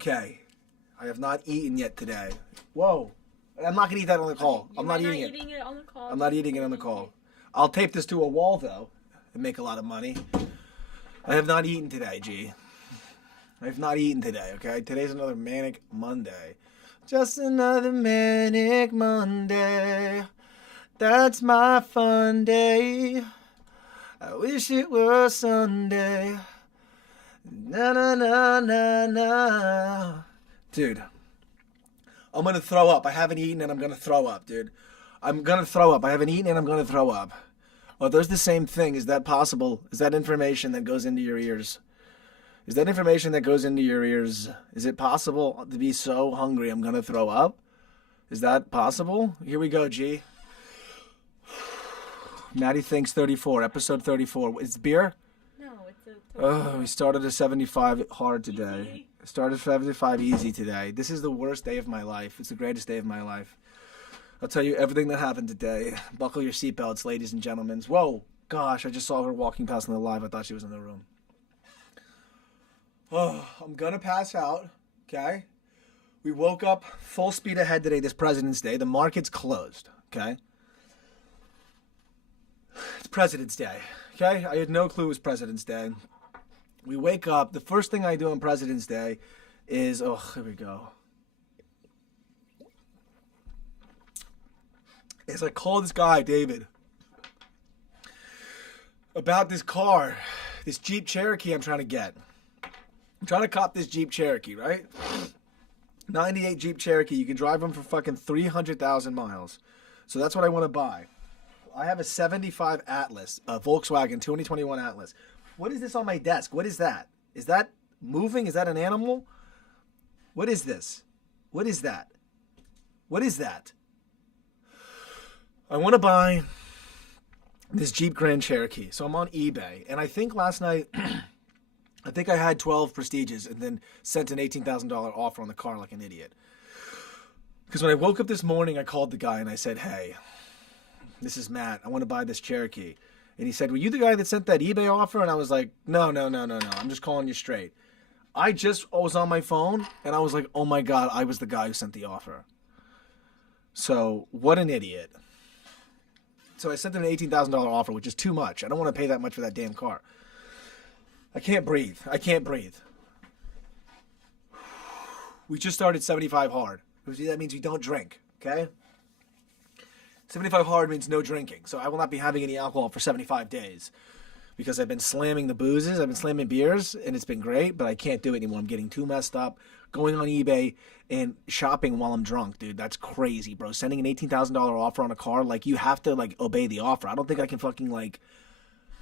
Okay. I have not eaten yet today. Whoa. I'm not going to eat that on the call. I'm not eating it. Eating it on the call. I'm not eating it on the call. I'll tape this to a wall, though, and make a lot of money. I have not eaten today, G. I have not eaten today, okay? Today's another Manic Monday. Just another Manic Monday. That's my fun day. I wish it were Sunday. Na na na na na. Dude, I'm gonna throw up. I haven't eaten and I'm gonna throw up, dude. I'm gonna throw up. I haven't eaten and I'm gonna throw up. Well, there's the same thing. Is that possible? Is that information that goes into your ears? Is that information that goes into your ears? Is it possible to be so hungry I'm gonna throw up? Is that possible? Here we go, G. MattyTHINKS 34, episode 34. It's beer? No, it's a... Oh, we started at 75 hard today. Started 75 easy today. This is the worst day of my life. It's the greatest day of my life. I'll tell you everything that happened today. Buckle your seatbelts, ladies and gentlemen. Whoa, gosh, I just saw her walking past in the live. I thought she was in the room. Oh, I'm gonna pass out, okay? We woke up full speed ahead today, this President's Day. The market's closed, okay? It's President's Day, okay? I had no clue it was President's Day. We wake up. The first thing I do on President's Day is, oh, here we go. Is I call this guy, David, about this car, this Jeep Cherokee I'm trying to get. I'm trying to cop this Jeep Cherokee, right? 98 Jeep Cherokee. You can drive them for fucking 300,000 miles. So that's what I want to buy. I have a 75 Atlas, a Volkswagen 2021 Atlas. What is this on my desk? What is that? Is that moving? Is that an animal? What is this? What is that? What is that? I want to buy this Jeep Grand Cherokee. So I'm on eBay. And I think last night, I think I had 12 Prestiges and then sent an $18,000 offer on the car like an idiot. Because when I woke up this morning, I called the guy and I said, hey, this is Matt. I want to buy this Cherokee. And he said, were you the guy that sent that eBay offer? And I was like, no. I'm just calling you straight. I just was on my phone, and I was like, oh, my God, I was the guy who sent the offer. So what an idiot. So I sent him an $18,000 offer, which is too much. I don't want to pay that much for that damn car. I can't breathe. We just started 75 hard. That means we don't drink, okay? 75 hard means no drinking. So I will not be having any alcohol for 75 days because I've been slamming the boozes. I've been slamming beers, and it's been great, but I can't do it anymore. I'm getting too messed up. Going on eBay and shopping while I'm drunk, dude, that's crazy, bro. Sending an $18,000 offer on a car, like, you have to, like, obey the offer. I don't think I can fucking, like,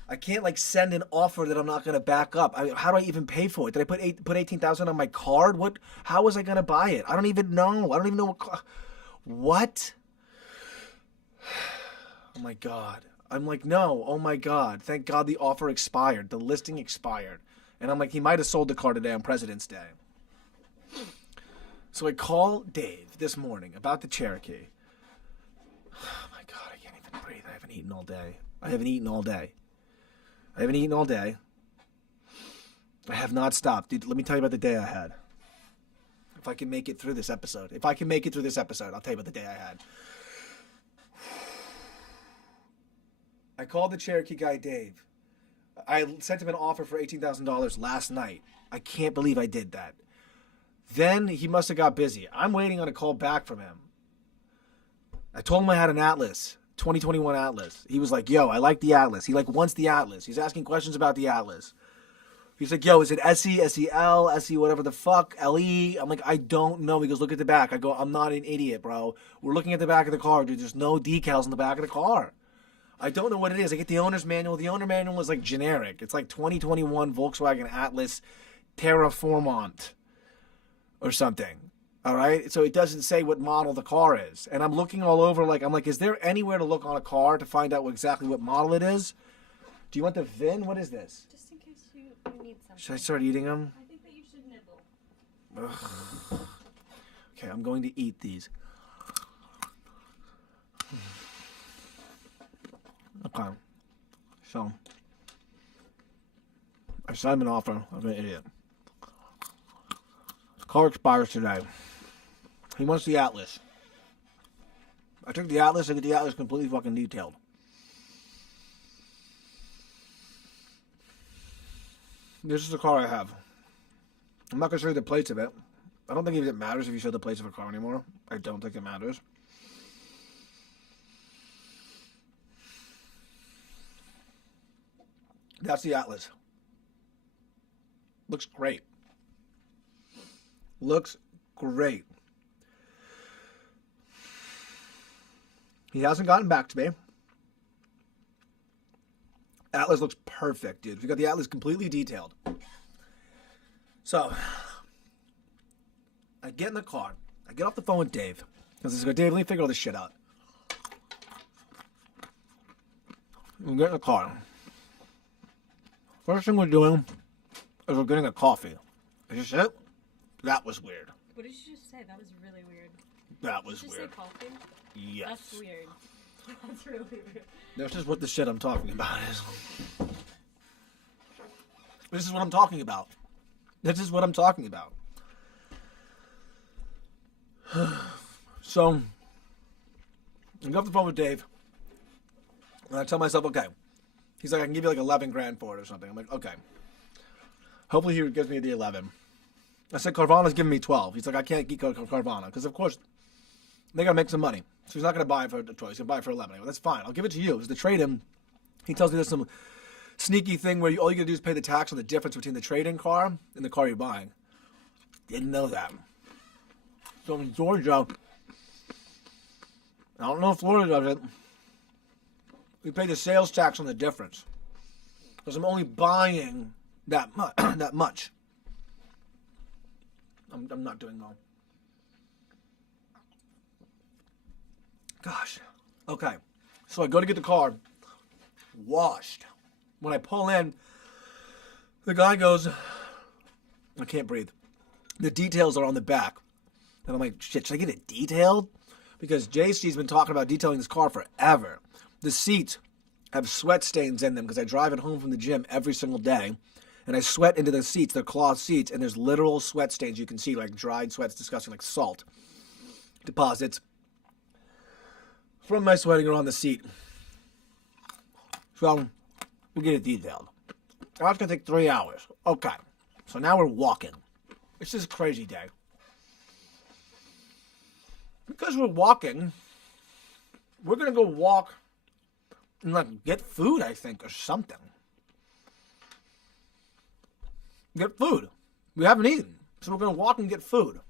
I can't, like, send an offer that I'm not going to back up. How do I even pay for it? Did I put $18,000 on my card? How was I going to buy it? I don't even know. I don't even know what? Oh my God. I'm like, no, oh my God. Thank God the offer expired. The listing expired. And I'm like, he might have sold the car today on President's Day. So I call Dave this morning about the Cherokee. Oh my God, I can't even breathe. I haven't eaten all day. I have not stopped. Dude, let me tell you about the day I had. If I can make it through this episode. I'll tell you about the day I had. I called the Cherokee guy, Dave. I sent him an offer for $18,000 last night. I can't believe I did that. Then he must have got busy. I'm waiting on a call back from him. I told him I had an Atlas, 2021 Atlas. He was like, yo, I like the Atlas. He wants the Atlas. He's asking questions about the Atlas. He's like, yo, is it SE, SEL, SE, whatever the fuck, LE? I'm like, I don't know. He goes, look at the back. I go, I'm not an idiot, bro. We're looking at the back of the car, dude. There's no decals on the back of the car. I don't know what it is. I get the owner's manual. The owner manual is like generic. It's like 2021 Volkswagen Atlas Terraformant or something. All right? So it doesn't say what model the car is. And I'm looking all over I'm like, is there anywhere to look on a car to find out exactly what model it is? Do you want the VIN? What is this? Just in case you need something. Should I start eating them? I think that you should nibble. Ugh. Okay, I'm going to eat these. Okay. So, I sent him an offer. I'm an idiot. Car expires today. He wants the Atlas. I took the Atlas. I get the Atlas completely fucking detailed. This is the car I have. I'm not going to show you the plates of it. I don't think even it matters if you show the plates of a car anymore. I don't think it matters. That's the Atlas. Looks great. Looks great. He hasn't gotten back to me. Atlas looks perfect, dude. We got the Atlas completely detailed. So, I get in the car. I get off the phone with Dave. Because he's like, Dave, let me figure all this shit out. We get in the car. First thing we're doing is we're getting a coffee. Is this it? That was weird. What did you just say? That was really weird. That was Did you weird. say coffee? Yes. That's weird. That's really weird. This is what the shit I'm talking about is. This is what I'm talking about. This is what I'm talking about. So, I go off the phone with Dave. And I tell myself, okay. He's like, I can give you like 11 grand for it or something. I'm like, okay. Hopefully he gives me the 11. I said, Carvana's giving me 12. He's like, I can't get Carvana. Because, of course, they got to make some money. So he's not going to buy it for a choice. He's going to buy it for 11. Well, that's fine. I'll give it to you. It's the trade-in. He tells me there's some sneaky thing where all you got to do is pay the tax on the difference between the trade-in car and the car you're buying. Didn't know that. So in Georgia, I don't know if Florida does it, we pay the sales tax on the difference. Because I'm only buying that much. I'm not doing well. Gosh. Okay. So I go to get the car washed. When I pull in, the guy goes, I can't breathe. The details are on the back. And I'm like, shit, should I get it detailed? Because JC's been talking about detailing this car forever. The seats have sweat stains in them because I drive it home from the gym every single day. And I sweat into the seats, they're cloth seats, and there's literal sweat stains you can see, like dried sweat. It's disgusting, like salt deposits from my sweating around the seat. So, we get it detailed. That's going to take 3 hours. Okay. So now we're walking. This is a crazy day. Because we're walking, we're going to go walk and like get food, I think, or something. Get food. We haven't eaten. So we're going to walk and get food.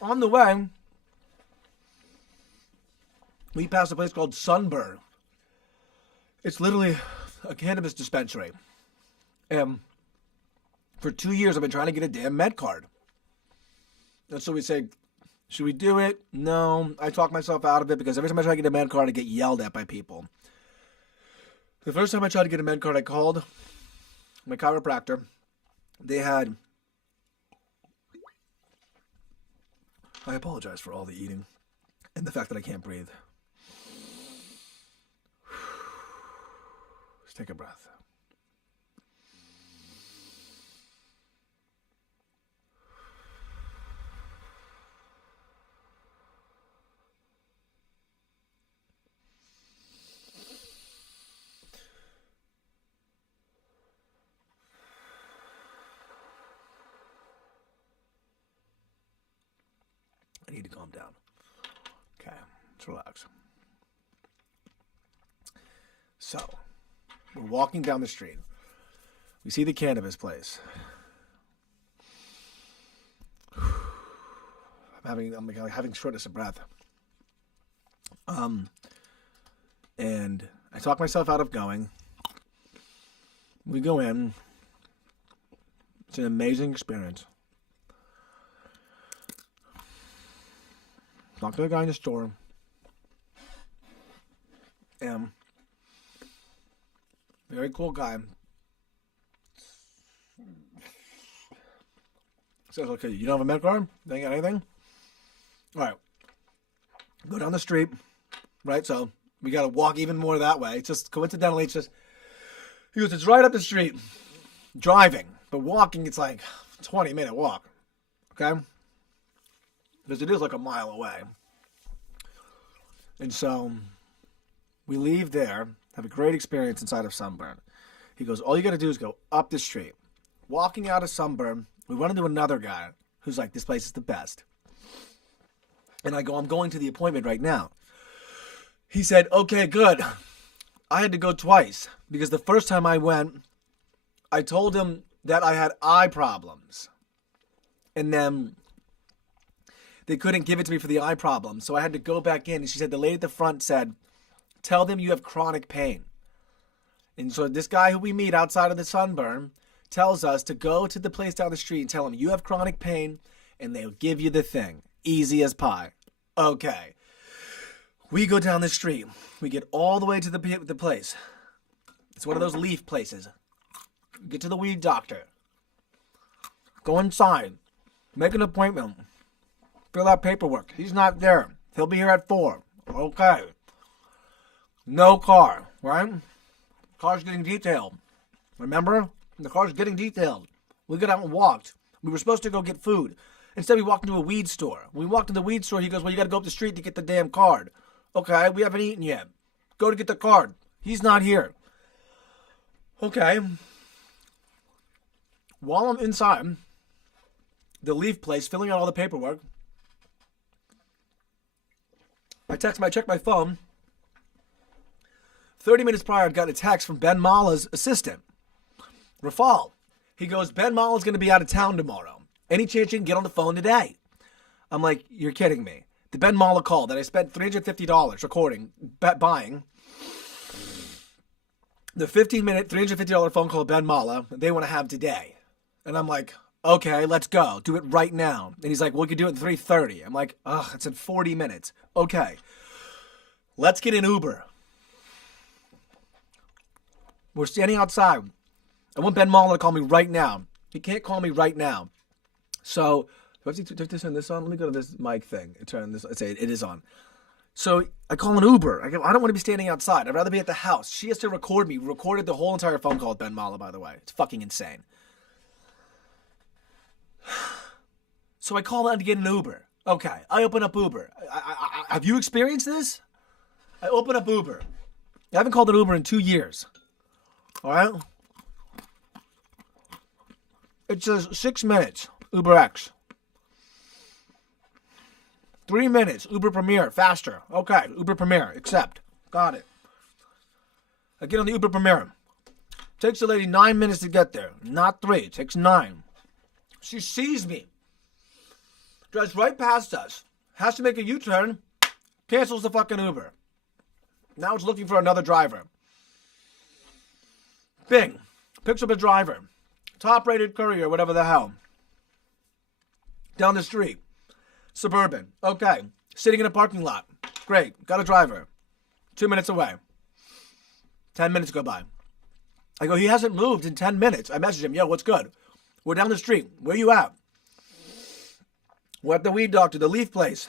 On the way, we passed a place called Sunburn. It's literally a cannabis dispensary. And for 2 years, I've been trying to get a damn med card. And so we say, should we do it? No. I talk myself out of it because every time I try to get a med card, I get yelled at by people. The first time I tried to get a med card, I called my chiropractor. They had... I apologize for all the eating and the fact that I can't breathe. Let's take a breath. I need to calm down. Okay, let's relax. So, we're walking down the street. We see the cannabis place. I'm having shortness of breath. And I talk myself out of going. We go in. It's an amazing experience. Talk to the guy in the store. Very cool guy. Says, okay, you don't have a med card? They ain't got anything? Alright. Go down the street. Right, so we gotta walk even more that way. It's just coincidentally, he goes, it's right up the street. Driving. But walking, it's like a 20-minute walk. Okay? Because it is like a mile away. And so we leave there, have a great experience inside of Sunburn. He goes, all you got to do is go up the street. Walking out of Sunburn, we run into another guy who's like, this place is the best. And I go, I'm going to the appointment right now. He said, okay, good. I had to go twice because the first time I went, I told him that I had eye problems. And then they couldn't give it to me for the eye problems. So I had to go back in. And she said, the lady at the front said, tell them you have chronic pain. And so this guy who we meet outside of the Sunburn tells us to go to the place down the street and tell them you have chronic pain and they'll give you the thing. Easy as pie. Okay. We go down the street. We get all the way to the place. It's one of those leaf places. Get to the weed doctor. Go inside. Make an appointment. Fill out paperwork. He's not there. He'll be here at 4. Okay. No car, right? Car's getting detailed. Remember? The car's getting detailed. We got out and walked. We were supposed to go get food. Instead, we walked into a weed store. When we walked into the weed store, he goes, well, you got to go up the street to get the damn card. Okay, we haven't eaten yet. Go to get the card. He's not here. Okay. While I'm inside the leaf place, filling out all the paperwork, I check my phone. 30 minutes prior, I'd gotten a text from Ben Mallah's assistant, Rafal. He goes, Ben Mallah's going to be out of town tomorrow. Any chance you can get on the phone today? I'm like, you're kidding me. The Ben Mallah call that I spent $350 recording, buying. The 15-minute, $350 phone call of Ben Mallah they want to have today. And I'm like, okay, let's go. Do it right now. And he's like, well, we could do it at 3:30. I'm like, ugh, it's in 40 minutes. Okay. Let's get an Uber. We're standing outside. I want Ben Mallah to call me right now. He can't call me right now. So, do I have to turn this on? Let me go to this mic thing and turn this. Say it is on. So, I call an Uber. I go, I don't want to be standing outside. I'd rather be at the house. She has to record me. We recorded the whole entire phone call with Ben Mallah, by the way. It's fucking insane. So, I call out to get an Uber. Okay, I open up Uber. Have you experienced this? I open up Uber. I haven't called an Uber in 2 years. All right? It says 6 minutes, Uber X. 3 minutes, Uber Premier, faster. Okay, Uber Premier, accept. Got it. I get on the Uber Premier. Takes the lady 9 minutes to get there. Not 3, it takes 9. She sees me. Drives right past us. Has to make a U-turn. Cancels the fucking Uber. Now it's looking for another driver. Bing. Picks up a driver. Top-rated courier, whatever the hell. Down the street. Suburban. Okay. Sitting in a parking lot. Great. Got a driver. 2 minutes away. 10 minutes go by. I go, he hasn't moved in 10 minutes. I message him, yo, what's good? We're down the street. Where you at? We're at the weed doctor, the leaf place.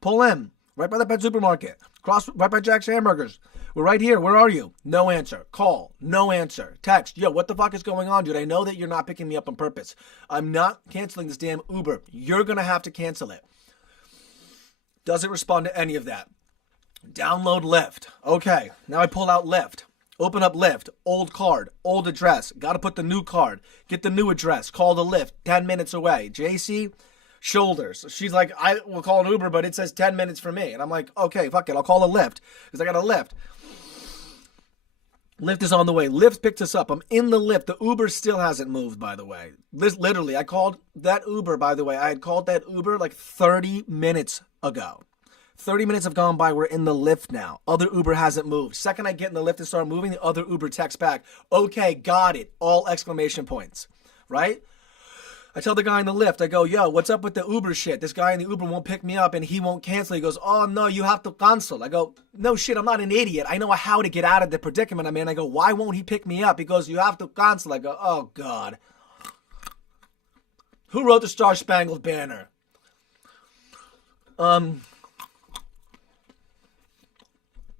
Pull in. Right by the pet supermarket. Cross right by Jack's Hamburgers. We're right here. Where are you? No answer. Call. No answer. Text. Yo, what the fuck is going on, dude? I know that you're not picking me up on purpose. I'm not canceling this damn Uber. You're going to have to cancel it. Doesn't respond to any of that. Download Lyft. Okay. Now I pull out Lyft. Open up Lyft. Old card. Old address. Got to put the new card. Get the new address. Call the Lyft. 10 minutes away. JC? Shoulders. She's like, I will call an Uber, but it says 10 minutes for me. And I'm like, okay, fuck it. I'll call a Lyft because I got a Lyft. Lyft is on the way. Lyft picked us up. I'm in the Lyft. The Uber still hasn't moved, by the way. Literally, I called that Uber, by the way. I had called that Uber like 30 minutes ago. 30 minutes have gone by. We're in the Lyft now. Other Uber hasn't moved. Second I get in the Lyft and start moving, the other Uber texts back. Okay, got it. All exclamation points. Right? I tell the guy in the Lyft, I go, yo, what's up with the Uber shit? This guy in the Uber won't pick me up and he won't cancel. He goes, oh, no, you have to cancel. I go, no shit, I'm not an idiot. I know how to get out of the predicament I'm in. I go, why won't he pick me up? He goes, you have to cancel. I go, oh, God. Who wrote the Star Spangled Banner? I'm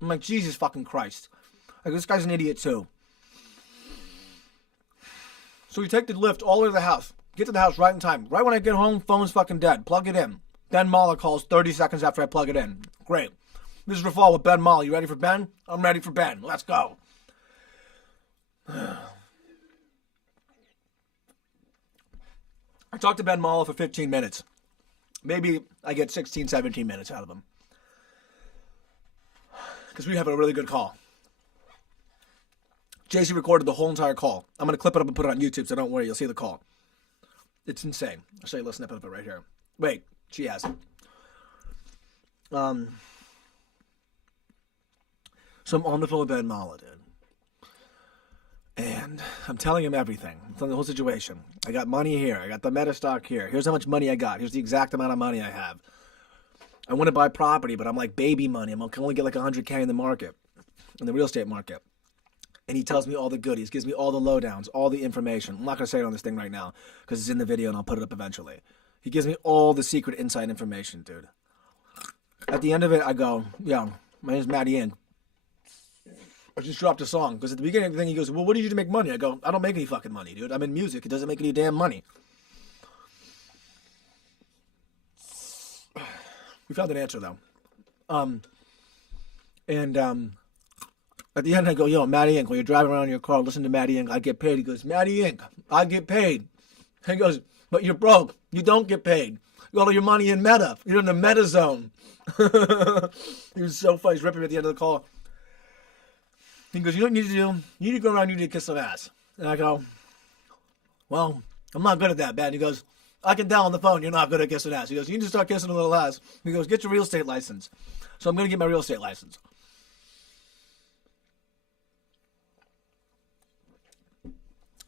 like, Jesus fucking Christ. I go, this guy's an idiot too. So we take the Lyft all the way to the house. Get to the house right in time. Right when I get home, phone's fucking dead. Plug it in. Ben Mallah calls 30 seconds after I plug it in. Great. This is Rafal with Ben Mallah. You ready for Ben? I'm ready for Ben. Let's go. I talked to Ben Mallah for 15 minutes. Maybe I get 16, 17 minutes out of him. Because we have a really good call. JC recorded the whole entire call. I'm going to clip it up and put it on YouTube, so don't worry. You'll see the call. It's insane. I'll show you a little snippet of it right here. Wait, she has it. So I'm on the phone with Ben Mallah, dude. And I'm telling him everything. I'm telling the whole situation. I got money here. I got the meta stock here. Here's how much money I got. Here's the exact amount of money I have. I want to buy property, but I'm like baby money. I can only get like $100K in the market, in the real estate market. And he tells me all the goodies, gives me all the lowdowns, all the information. I'm not going to say it on this thing right now because it's in the video and I'll put it up eventually. He gives me all the secret inside information, dude. At the end of it, I go, yeah, my name's MattyInk. I just dropped a song because at the beginning of the thing, he goes, well, what did you do to make money? I go, I don't make any fucking money, dude. I'm in music. It doesn't make any damn money. We found an answer, though. At the end, I go, yo, MattyInk, when you're driving around in your car, listen to MattyInk, I get paid. He goes, MattyInk, I get paid. He goes, but you're broke. You don't get paid. You got all your money in meta. You're in the meta zone. He was so funny. He's ripping me at the end of the call. He goes, you know what you need to do? You need to go around, you need to kiss some ass. And I go, well, I'm not good at that, Ben. He goes, I can tell on the phone you're not good at kissing ass. He goes, you need to start kissing a little ass. He goes, get your real estate license. So I'm going to get my real estate license.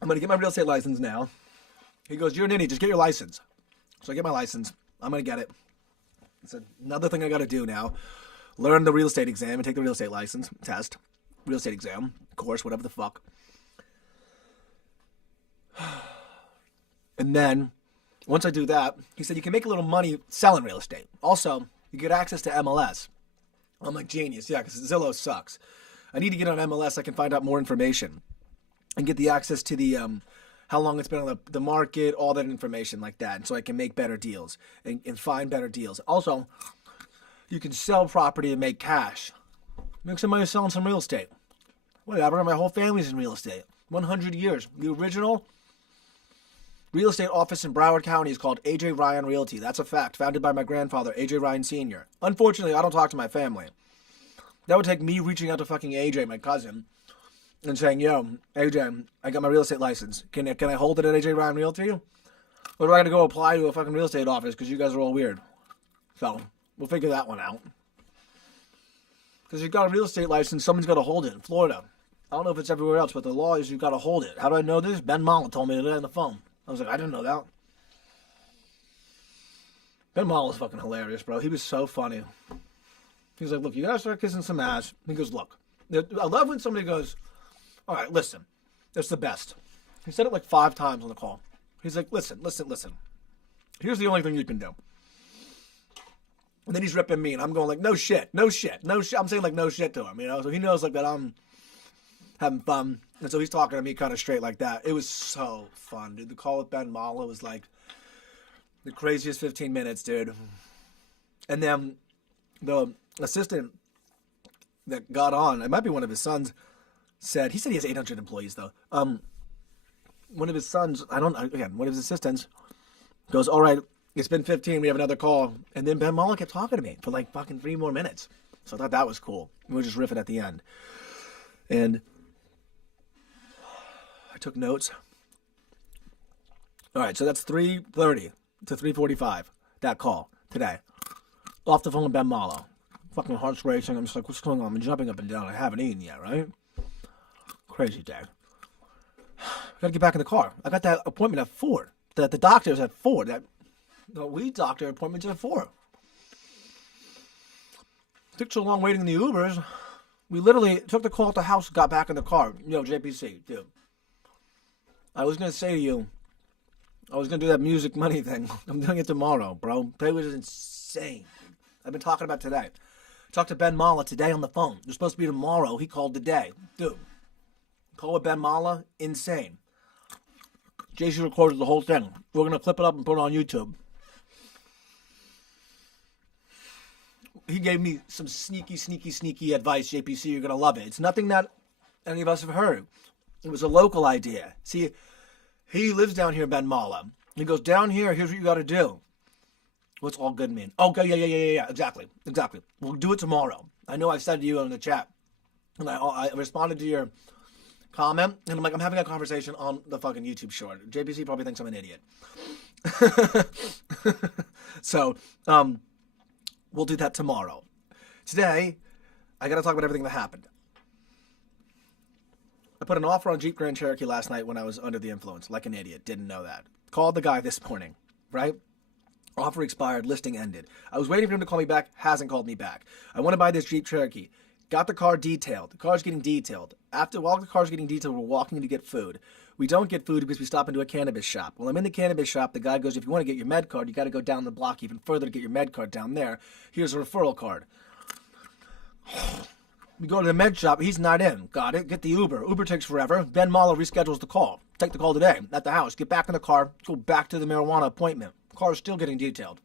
I'm going to get my real estate license now. He goes, you're an idiot. Just get your license. So I get my license. I'm going to get it. It's another thing I got to do now. Learn the real estate exam and take the real estate license test. Real estate exam, course, whatever the fuck. And then, once I do that, he said you can make a little money selling real estate. Also, you get access to MLS. I'm like, genius. Yeah, because Zillow sucks. I need to get on MLS. I can find out more information. And get the access to the how long it's been on the market, all that information like that. And so I can make better deals and find better deals. Also, you can sell property and make cash. Make some money selling some real estate. Whatever, my whole family's in real estate. 100 years. The original real estate office in Broward County is called A.J. Ryan Realty. That's a fact. Founded by my grandfather, A.J. Ryan Sr. Unfortunately, I don't talk to my family. That would take me reaching out to fucking A.J., my cousin, and saying, yo, AJ, I got my real estate license. Can I hold it at AJ Ryan Realty? Or do I got to go apply to a fucking real estate office because you guys are all weird? So, we'll figure that one out. Because you've got a real estate license, someone's got to hold it in Florida. I don't know if it's everywhere else, but the law is you've got to hold it. How do I know this? Ben Mallah told me today on the phone. I was like, I didn't know that. Ben Mallah was fucking hilarious, bro. He was so funny. He was like, look, you got to start kissing some ass. He goes, look. I love when somebody goes, all right, listen. That's the best. He said it like 5 times on the call. He's like, listen. Here's the only thing you can do. And then he's ripping me, and I'm going like, no shit. I'm saying like no shit to him, you know? So he knows like that I'm having fun. And so he's talking to me kind of straight like that. It was so fun, dude. The call with Ben Mallah was like the craziest 15 minutes, dude. And then the assistant that got on, it might be one of his sons, he said he has 800 employees though. One of his sons, one of his assistants goes, all right, it's been 15, we have another call. And then Ben Mallah kept talking to me for like fucking 3 more minutes. So I thought that was cool. We were just riffing at the end. And I took notes. All right, so that's 3:30 to 3:45, that call today. Off the phone with Ben Mallah. Fucking heart's racing. I'm just like, what's going on? I'm jumping up and down. I haven't eaten yet, right? Crazy day. I gotta get back in the car. I got that appointment at 4. The doctor's at 4. The weed doctor appointment's at 4. Took so long waiting in the Ubers. We literally took the call at the house, got back in the car. Yo, JPC, dude. I was gonna say to you, I was gonna do that music money thing. I'm doing it tomorrow, bro. Today was insane. I've been talking about today. Talked to Ben Mallah today on the phone. It was supposed to be tomorrow. He called today. Dude. Call with Ben Mallah, insane. JC recorded the whole thing. We're going to clip it up and put it on YouTube. He gave me some sneaky advice, JPC. You're going to love it. It's nothing that any of us have heard. It was a local idea. See, he lives down here, Ben Mallah. He goes, down here, here's what you got to do. What's all good mean? Okay, yeah. Exactly. We'll do it tomorrow. I know I said to you in the chat, and I responded to your comment, and I'm like, I'm having a conversation on the fucking YouTube short. JPC probably thinks I'm an idiot. So, we'll do that tomorrow. Today, I got to talk about everything that happened. I put an offer on Jeep Grand Cherokee last night when I was under the influence, like an idiot. Didn't know that. Called the guy this morning, right? Offer expired, listing ended. I was waiting for him to call me back, hasn't called me back. I want to buy this Jeep Cherokee. Got the car detailed. The car's getting detailed. While the car's getting detailed, we're walking to get food. We don't get food because we stop into a cannabis shop. Well, I'm in the cannabis shop. The guy goes, if you want to get your med card, you got to go down the block even further to get your med card down there. Here's a referral card. We go to the med shop. He's not in. Got it. Get the Uber. Uber takes forever. Ben Mallah reschedules the call. Take the call today at the house. Get back in the car. Go back to the marijuana appointment. Car is still getting detailed.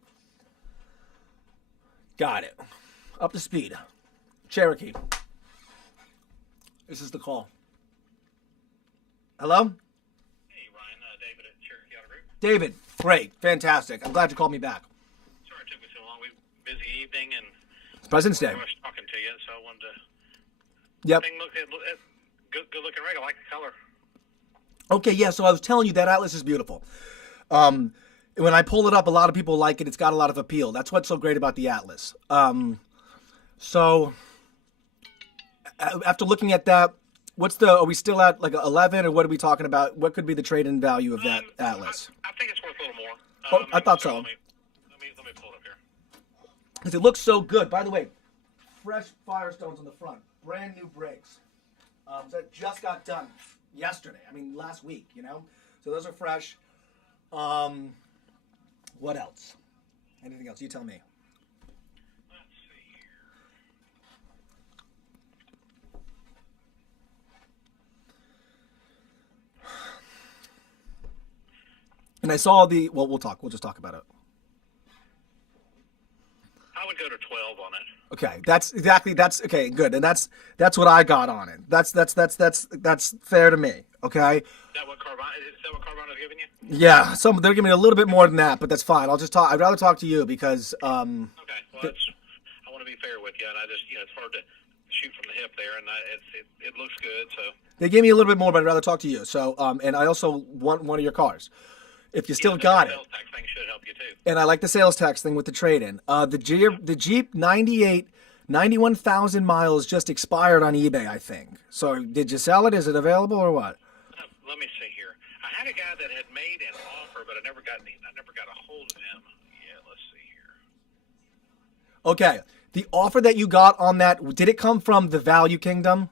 Got it. Up to speed. Cherokee. This is the call. Hello? Hey, Ryan. David at Cherokee Auto Group. David. Great. Fantastic. I'm glad you called me back. Sorry it took me so long. Busy evening and It's President's Day. I was talking to you, so I wanted to. Yep. Thing looked good looking rig. I like the color. Okay, yeah, so I was telling you that Atlas is beautiful. When I pull it up, a lot of people like it. It's got a lot of appeal. That's what's so great about the Atlas. So after looking at that, are we still at like 11 or what are we talking about? What could be the trade-in value of that Atlas? I think it's worth a little more. I thought so. Let me pull it up here. Because it looks so good. By the way, fresh Firestones on the front. Brand new brakes. That just got done yesterday. I mean, last week, you know? So those are fresh. What else? Anything else? You tell me. Let's see here. And I saw well, we'll just talk about it. I would go to 12 on it. Okay, that's okay, good. And that's what I got on it. That's fair to me, okay? Is that what Carvana's giving you? Yeah, they're giving me a little bit more than that, but that's fine. I'd rather talk to you because Okay, well, I want to be fair with you, and I just, it's hard to shoot from the hip there, and it looks good, so. They gave me a little bit more, but I'd rather talk to you. So, and I also want one of your cars. If you still got it. The sales tax thing should help you too. And I like the sales tax thing with the trade-in. The Jeep 91,000 miles just expired on eBay, I think. So did you sell it? Is it available or what? Let me see here. I had a guy that had made an offer, but I never got a hold of him. Yeah, let's see here. Okay. The offer that you got on that, did it come from the Value Kingdom?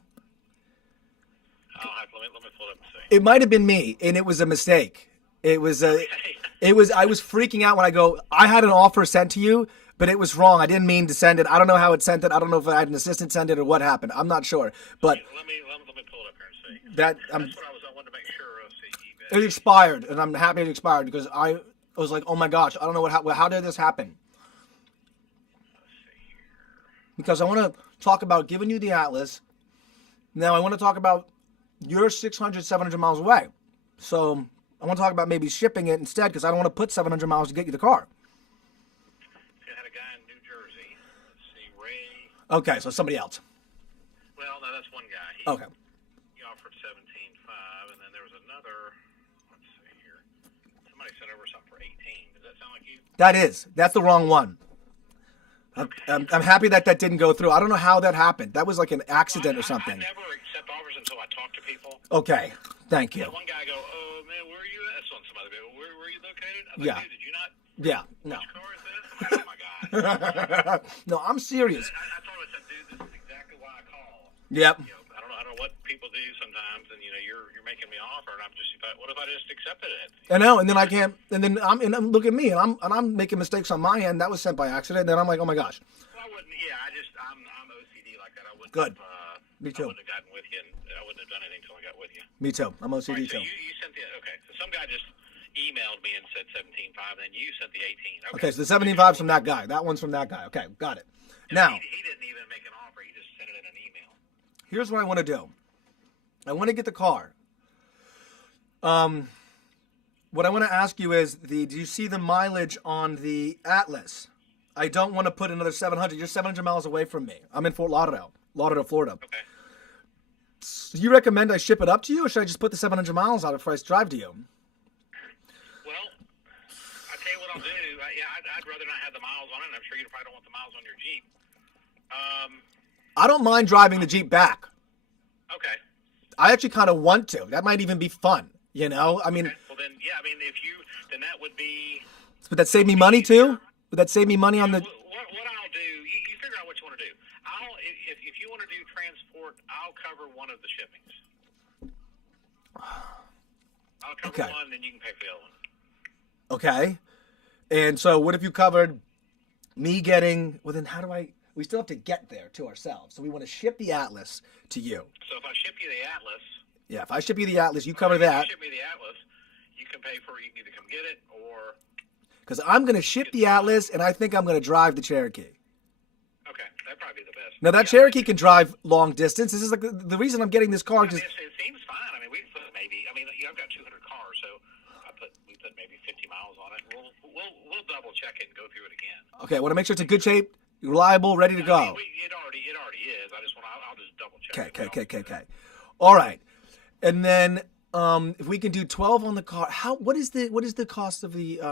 Let me pull it up and see. It might have been me, and it was a mistake. I was freaking out when I had an offer sent to you, but it was wrong. I didn't mean to send it. I don't know how it sent it. I don't know if I had an assistant send it or what happened. I'm not sure. But let me pull it up here and see. That's what I wanted to make sure of. See, it expired, and I'm happy it expired because I was like, oh my gosh, I don't know how did this happen? Let's see here. Because I want to talk about giving you the Atlas. Now I want to talk about you're 600, 700 miles away. So I want to talk about maybe shipping it instead because I don't want to put 700 miles to get you the car. I had a guy in New Jersey. Let's see, Ray. Okay, so somebody else. Well, no, that's one guy. Okay. He offered 17.5, and then there was another. Let's see here. Somebody sent over something for 18. Does that sound like you? That's the wrong one. I'm happy that didn't go through. I don't know how that happened. That was like an accident or something. I never accept offers until I talk to people. Okay, thank you. One guy go, oh man, where are you at? That's on somebody. Where are you located? I was Yeah. like, dude, did you not? Yeah, no. Which car is this? Oh my god. No, I'm serious. I told him, I said, dude, this is exactly why I call. Yep. I don't know what people do sometimes, and you're making me an offer, and I'm just, what if I just accepted it? I know, and then I can't, and then look at me, and I'm making mistakes on my end. That was sent by accident. Then I'm like, oh my gosh. Well, I wouldn't. Yeah, I'm OCD like that. I wouldn't. Good. Me I too. wouldn't have gotten with you, and I wouldn't have done anything until I got with you. Me too. I'm All OCD right, so too. you sent the okay. So some guy just emailed me and said 17.5, then you sent the 18. Okay, so the 75's from that guy. That one's from that guy. Okay, got it. Now, he didn't even make an offer. He just sent it in an email. here's what I want to do. I want to get the car. What I want to ask you is, do you see the mileage on the Atlas? I don't want to put another 700. You're 700 miles away from me. I'm in Fort Lauderdale, Florida. Okay. Do you recommend I ship it up to you, or should I just put the 700 miles on it before I drive to you? Well, I tell you what I'll do. I'd rather not have the miles on it. And I'm sure you probably don't want the miles on your Jeep. I don't mind driving the Jeep back. Okay. I actually kind of want to. That might even be fun. You know, I mean, Okay. Well, then, yeah. I mean, then that would be. would that save me money too? Would that save me money on the? What I'll do, you figure out what you want to do. If you want to do transport, I'll cover one of the shippings. I'll cover Okay. one, then you can pay for the other one. Okay. And so what if you covered me getting, well then how do we still have to get there to ourselves. So we want to ship the Atlas to you. So if I ship you the Atlas, Yeah, if I ship you the Atlas, you cover if you that. ship me the Atlas, you can pay for it. You can either come get it or. Because I'm going to ship the Atlas and I think I'm going to drive the Cherokee. Okay, that'd probably be the best. Now that Yeah. Cherokee can drive long distance. This is like the reason I'm getting this car. I mean, Just it seems fine. I mean, we put maybe. I mean, I've got 200 cars, so we put maybe 50 miles on it. We'll double check it and go through it again. okay. I want to make sure it's in good shape, reliable, ready to go. I mean, it already is. I just want. I'll just double check. Okay. All right. And then if we can do 12 on the car, what is the cost of the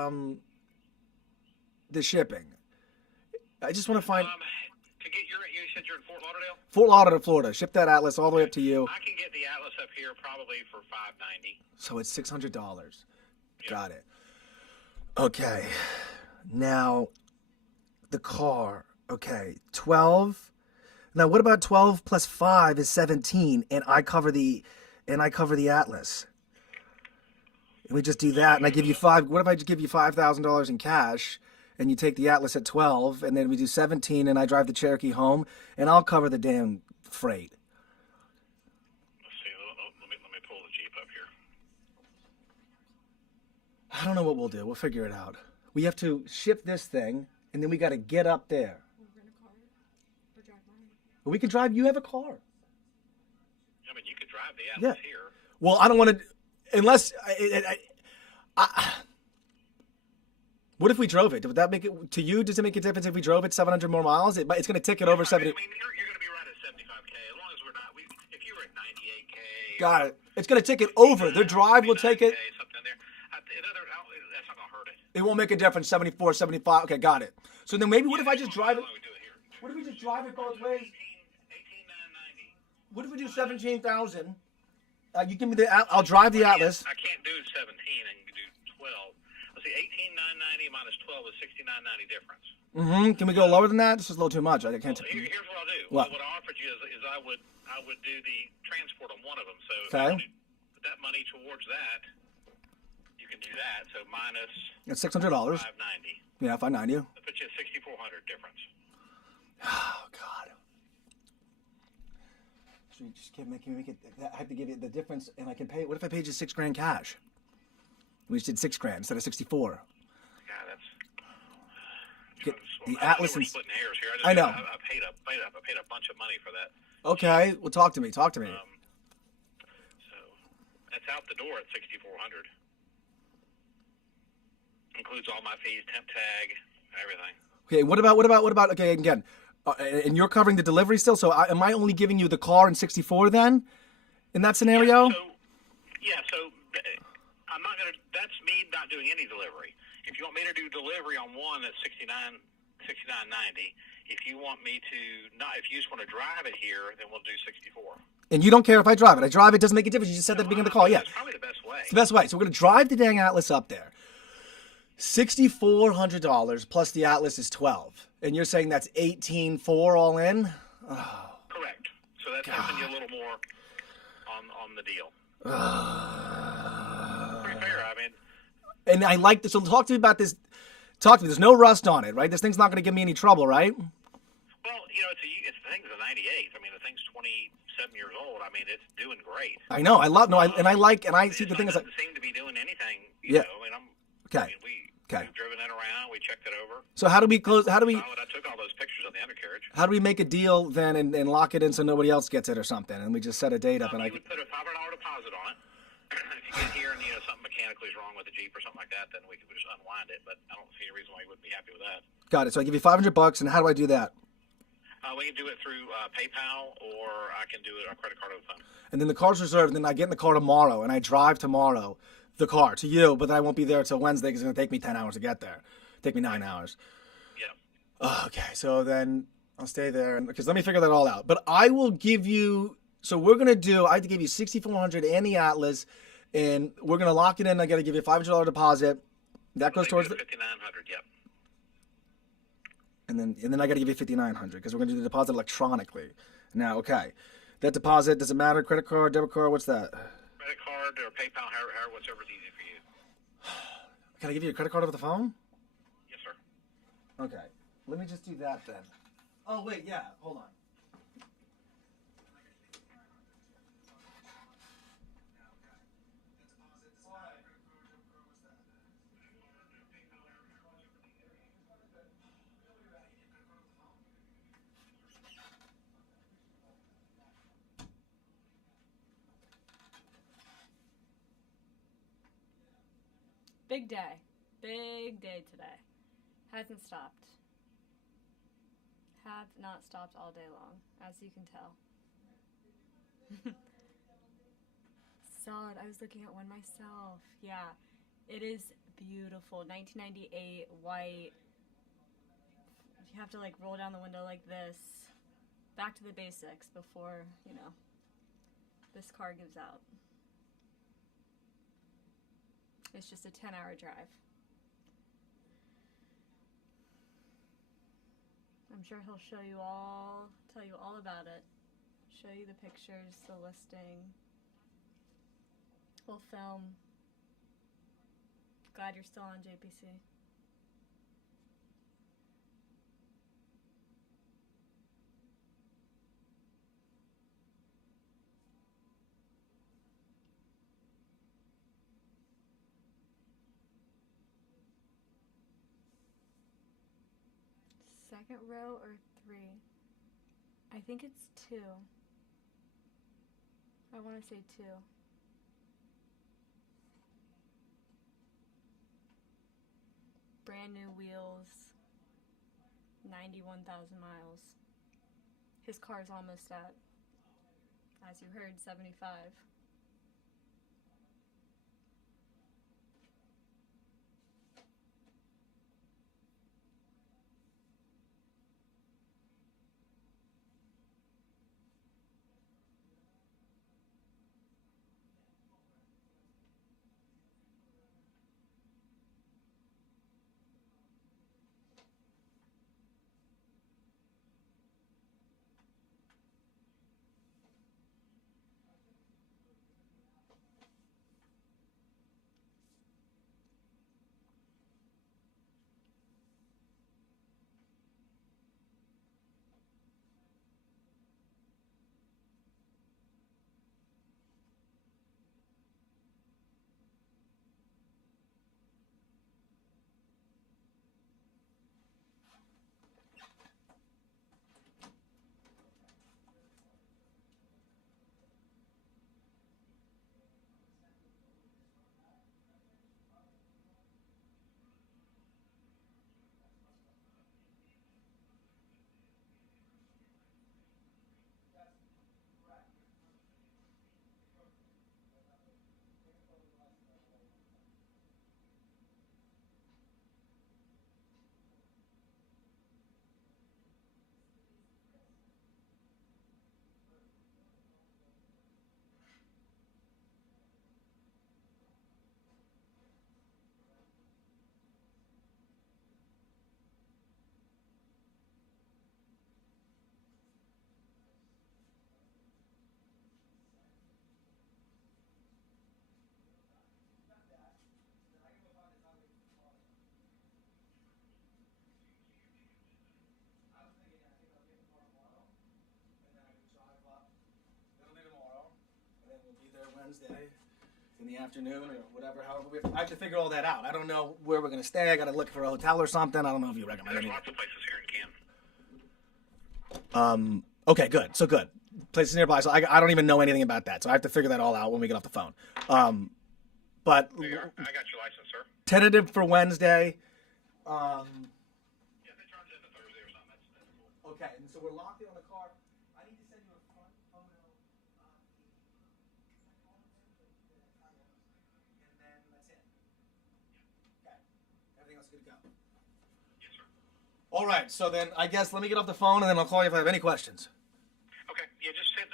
shipping? I just want to find To get you said you're in Fort Lauderdale. Fort Lauderdale, Florida. Ship that Atlas all the way up to you. I can get the Atlas up here probably for $590. So it's $600. Got it. Okay. Now the car. Okay, 12. Now what about 12 plus 5 is 17, and I cover the Atlas. And we just do that, and I give you what if I just give you $5,000 in cash, and you take the Atlas at 12, and then we do 17, and I drive the Cherokee home, and I'll cover the damn freight. Let's see. Let me pull the Jeep up here. I don't know what we'll do. We'll figure it out. We have to ship this thing, and then we got to get up there. We'll rent a car or drive mine. But we can drive. You have a car. I mean, you could drive the Atlas here. Well, I don't want to, unless. What if we drove it? Would that make it to you? Does it make a difference if we drove it 700 more miles? It's going to tick it over 70. I mean, you're going to be right at 75K as long as we're not. If you were at 98K. Got it. It's going to tick it over. The drive will take it. Something there. That's not going to hurt it. It won't make a difference. 74, 75. Okay, got it. So then maybe what if I just drive it? Why don't we do it here? What if we just drive it both ways? 18,990. What if we do 17,000? You give me the. I'll drive the Atlas. I can't do 17 and do 12. Let's see, 18,990 minus 12 is 69.90 difference. Can we go lower than that? This is a little too much. I can't. Well, here's what I'll do. What? What I offered you is I would do the transport on one of them. So if Okay. you put that money towards that, you can do that. So minus It's $600. 590. Yeah, $590. That puts you at 6,400 difference. Oh God. So you just can't make it. I have to give you the difference, and I can pay. What if I paid you $6,000 cash? We just did $6,000 instead of 64. Yeah, that's. The I Atlas know we're and. splitting hairs here. I know. I paid a bunch of money for that. Okay, well, talk to me. So that's out the door at 6,400. Includes all my fees, temp tag, everything. Okay, what about? Okay, again, and you're covering the delivery still. So am I only giving you the car in 64 then? In that scenario? So I'm not gonna. That's me not doing any delivery. If you want me to do delivery on one, that's 69.90. If you want me to not, if you just want to drive it here, then we'll do 64. And you don't care if I drive it. I drive it, doesn't make a difference. You just said that at the beginning of the call. Yeah. That's probably the best way. It's the best way. So we're going to drive the dang Atlas up there. $6,400 plus the Atlas is 12. And you're saying that's 18,400 all in? Oh. Correct. So that's giving you a little more on the deal. Pretty fair. I mean. And I like this. So talk to me about this. Talk to me. There's no rust on it, right? This thing's not going to give me any trouble, right? Well, the thing's a 98. I mean, the thing's 27 7 years old. I mean, it's doing great. I know. I love. No. I see the thing is like. Doesn't seem to be doing anything. Yeah. I mean, Okay. We've driven it around. We checked it over. So how do we close? How do we? I took all those pictures of the undercarriage. How do we make a deal then and lock it in so nobody else gets it or something? And we just set a date up and You would put a $500 deposit on it. If you get here and something mechanically is wrong with the Jeep or something like that, then we could just unwind it. But I don't see a reason why you wouldn't be happy with that. Got it. So I give you $500, and how do I do that? We can do it through PayPal, or I can do it on credit card over the phone. And then the car's reserved, and then I get in the car tomorrow, and I drive tomorrow the car to you, but then I won't be there till Wednesday because it's going to take me 10 hours to get there. Take me 9 hours. Yeah. Okay, so then I'll stay there, because let me figure that all out. But I will give you, so we're going to do, I have to give you $6,400 and the Atlas, and we're going to lock it in. I got to give you a $500 deposit. That goes towards the $5,900. Yep. And then I got to give you $5,900 because we're going to do the deposit electronically. Now, okay, that deposit, does it matter? Credit card, debit card, what's that? Credit card or PayPal, however, whatever's easy for you. Can I give you a credit card over the phone? Yes, sir. Okay, let me just do that then. Oh wait, yeah, hold on. Big day. Big day today. Hasn't stopped. Have not stopped all day long, as you can tell. Solid. I was looking at one myself. Yeah. It is beautiful. 1998 white. You have to like roll down the window like this. Back to the basics before, this car gives out. It's just a 10-hour drive. I'm sure he'll tell you all about it. Show you the pictures, the listing. We'll film. Glad you're still on JPC. Second row or 3? I think it's 2. I want to say 2. Brand new wheels. 91,000 miles. His car's almost at, as you heard, 75. there Wednesday in the afternoon or whatever. However, I have to figure all that out. I don't know where we're gonna stay. I gotta look for a hotel or something. I don't know if you recommend There's anything. lots of places here in Canton. Okay, good. So good. Places nearby. So I don't even know anything about that. So I have to figure that all out when we get off the phone. But There you are. I got your license, sir. tentative for Wednesday. Yeah, if it turns into Thursday or something, that's cool. Okay, and so we're locked in on the car. I need to send you a front photo. And then that's it. Okay. Everything else is good to go. Yes, sir. All right. So then I guess let me get off the phone and then I'll call you if I have any questions. Okay. Yeah, just send.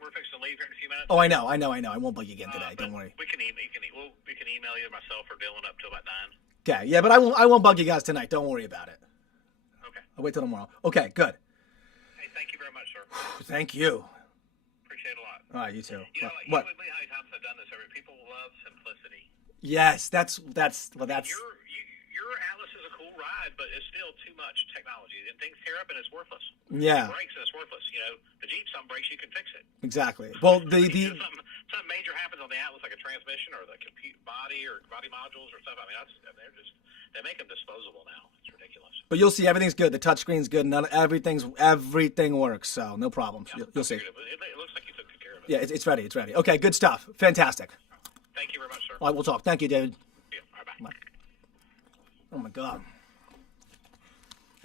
We're fixing to leave here in a few minutes. Oh, I know. I won't bug you again today. But Don't worry. We can email. We can email you myself or Dylan up till about 9. Okay. Yeah, but I won't bug you guys tonight. Don't worry about it. Okay. I'll wait till tomorrow. Okay. Good. Hey, thank you very much, sir. Thank you. Appreciate it a lot. All right. You too. You know, What? you know how many times I've done this. People love simplicity. Yes. That's. Your Atlas is a cool ride, but it's still too much technology, and things tear up, and it's worthless. Yeah. It breaks, and it's worthless. You know, the Jeep, something breaks, you can fix it. Exactly. Well, Something major happens on the Atlas, like a transmission or the body or body modules or stuff. I mean, they make them disposable now. It's ridiculous. But you'll see everything's good. The touchscreen's good. Everything works. So no problems. Yeah, You'll see. it looks like you took good care of it. Yeah, it's ready. It's ready. Okay, good stuff. Fantastic. Thank you very much, sir. All right, we'll talk. Thank you, David. Yeah, all right, bye. Oh my God.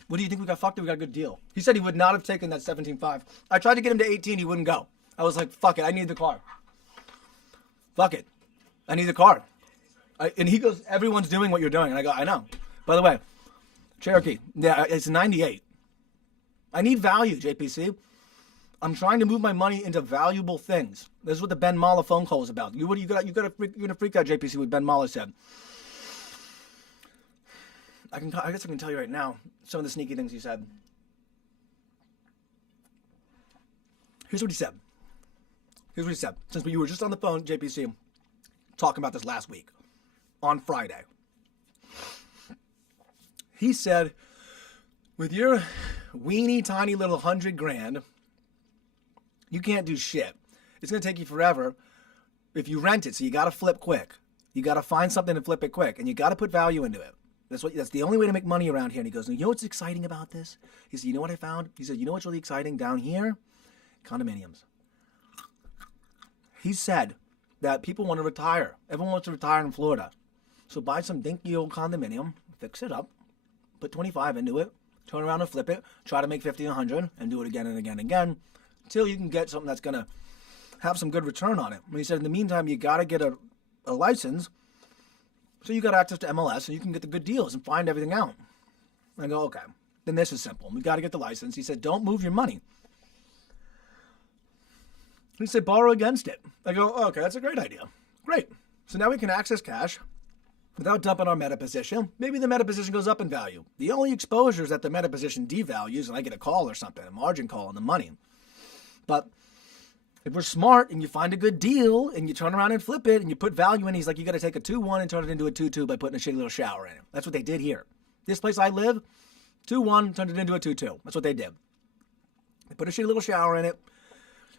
What do you think we got fucked? Or we got a good deal? He said he would not have taken that 17.5. I tried to get him to 18. He wouldn't go. I was like, fuck it. I need the car. Fuck it. I need the car. And he goes, everyone's doing what you're doing. And I go, I know. By the way, Cherokee, yeah, it's 98. I need value, JPC. I'm trying to move my money into valuable things. This is what the Ben Mallah phone call was about. You're gonna freak out, JPC, what Ben Mallah said. I guess I can tell you right now some of the sneaky things he said. Here's what he said. Since we were just on the phone, JPC, talking about this last week, on Friday. He said, with your weeny tiny little $100,000, you can't do shit. It's going to take you forever if you rent it, so you got to flip quick. You got to find something to flip it quick, and you got to put value into it. That's the only way to make money around here. And he goes, you know what's exciting about this? He said, you know what I found? He said, you know what's really exciting down here? Condominiums. He said that people want to retire. Everyone wants to retire in Florida. So buy some dinky old condominium, fix it up, put 25 into it, turn around and flip it, try to make 50 and 100, and do it again and again and again, until you can get something that's going to have some good return on it. And he said, in the meantime, you got to get a license, so you got access to MLS, and you can get the good deals and find everything out. I go, okay, then this is simple. We got to get the license. He said, don't move your money. He said, borrow against it. I go, oh, okay, that's a great idea. Great. So now we can access cash without dumping our meta position. Maybe the meta position goes up in value. The only exposure is that the meta position devalues and I get a call or something, a margin call on the money. But if we're smart and you find a good deal and you turn around and flip it and you put value in, he's like, you got to take a 2-1 and turn it into a 2-2 by putting a shitty little shower in it. That's what they did here. This place I live, 2-1, turned it into a 2-2. That's what they did. They put a shitty little shower in it